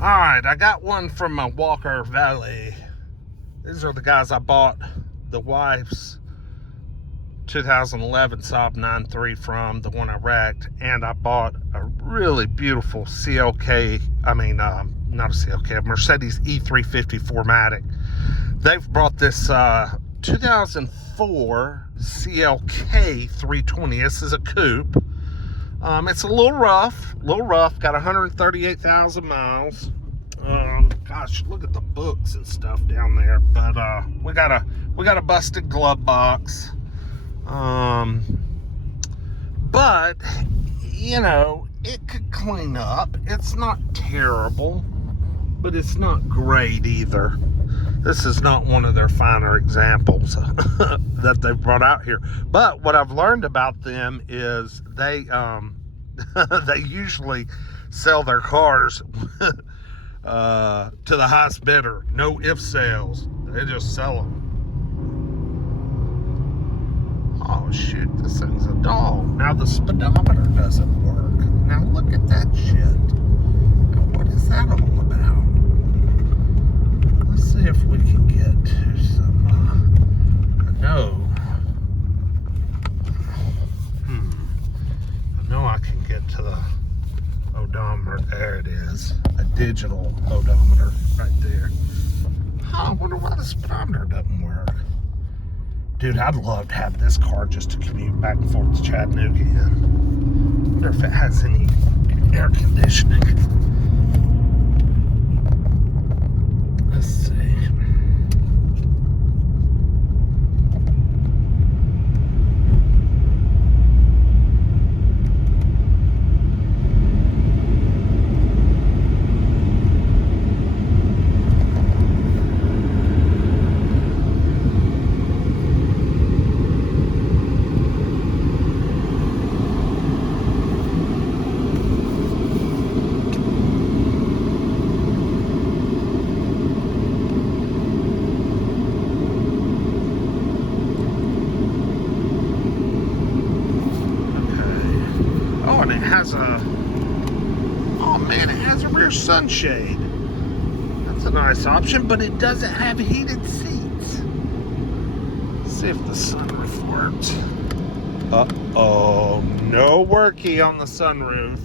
Alright, I got one from my Walker Valley. These are the guys I bought the wife's 2011 Saab 9.3 from, the one I wrecked, and I bought a really beautiful CLK, not a CLK, a Mercedes E350 4MATIC. They've brought this 2004 CLK 320. This is a coupe. It's a little rough, got 138,000 miles. Gosh, look at the books and stuff down there. But we got a busted glove box. But you know, it could clean up. It's not terrible, but it's not great either. This is not one of their finer examples that they've brought out here. But what I've learned about them is they they usually sell their cars to the highest bidder. No if sales. They just sell them. Oh shoot, this thing's a dog. Now the speedometer doesn't work. Now look at that shit. Now what is that all about? Let's see if we can get to some, I know I can get to the odometer. There it is. A digital odometer right there. I wonder why the speedometer doesn't work. Dude, I'd love to have this car just to commute back and forth to Chattanooga in. I wonder if it has any air conditioning. Let's see. It has a rear sunshade. That's a nice option, but it doesn't have heated seats. Let's see if the sunroof works. Uh-oh, no worky on the sunroof.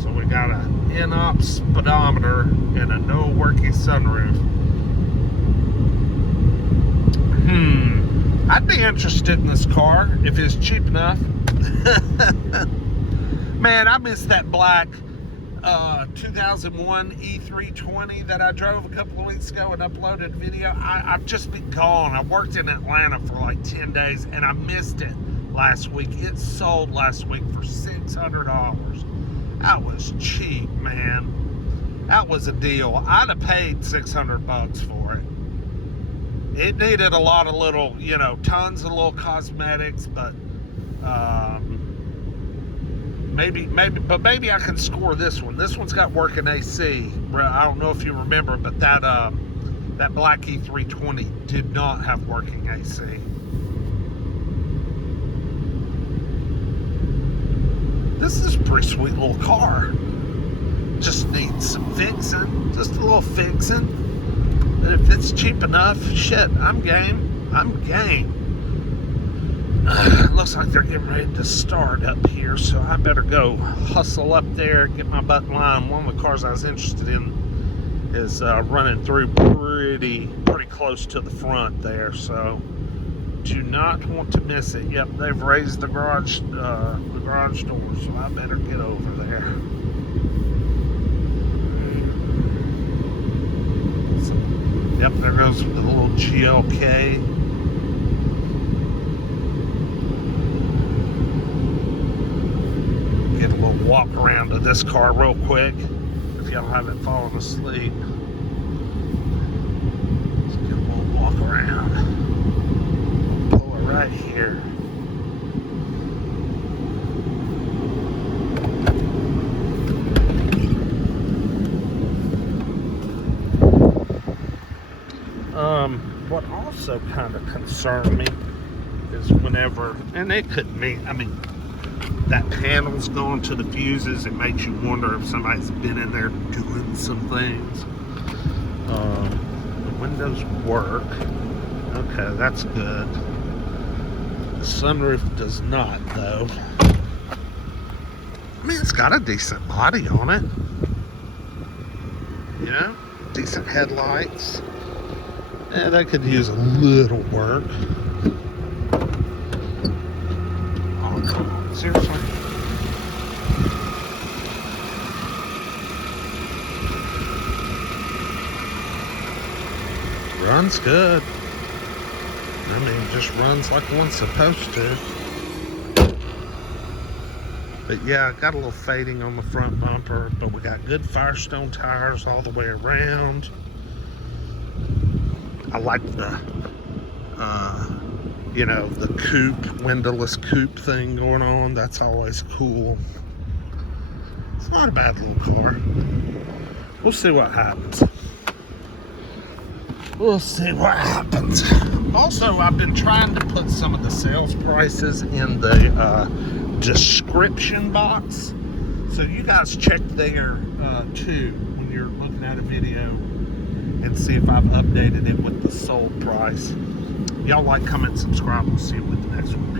So we got an in-op speedometer and a no worky sunroof. I'd be interested in this car if it's cheap enough. Man, I miss that black 2001 E320 that I drove a couple of weeks ago and uploaded video. I've just been gone. I worked in Atlanta for like 10 days and I missed it last week. It sold last week for $600. That was cheap, man. That was a deal. I'd have paid $600 for it. It needed a lot of little, tons of little cosmetics, but maybe I can score this one. This one's got working AC. I don't know if you remember, but that black E320 did not have working AC. This is a pretty sweet little car. Just needs some fixing, just a little fixing. And if it's cheap enough, shit, I'm game. Looks like they're getting ready to start up here, so I better go hustle up there, get my butt in line. One of the cars I was interested in is running through pretty close to the front there, so do not want to miss it. Yep, they've raised the garage doors, so I better get over there. Yep, there goes the little GLK. Get a little walk around of this car real quick if y'all haven't fallen asleep. Let's get a little walk around. Pull it right here. What also kind of concerned me is whenever, and it could mean, that panel's gone to the fuses. It makes you wonder if somebody's been in there doing some things. The windows work. Okay, that's good. The sunroof does not, though. I mean, it's got a decent body on it. You know, decent headlights. Yeah, that could use a little work. Oh, come on, seriously? Runs good. I mean, just runs like one's supposed to. But yeah, got a little fading on the front bumper, but we got good Firestone tires all the way around. I like the, you know, the coupe, windowless coupe thing going on. That's always cool. It's not a bad little car. We'll see what happens. We'll see what happens. Also, I've been trying to put some of the sales prices in the description box, so you guys check there too when you're looking at a video and see if I've updated it with the sold price. Y'all like, comment, subscribe. We'll see you with the next one.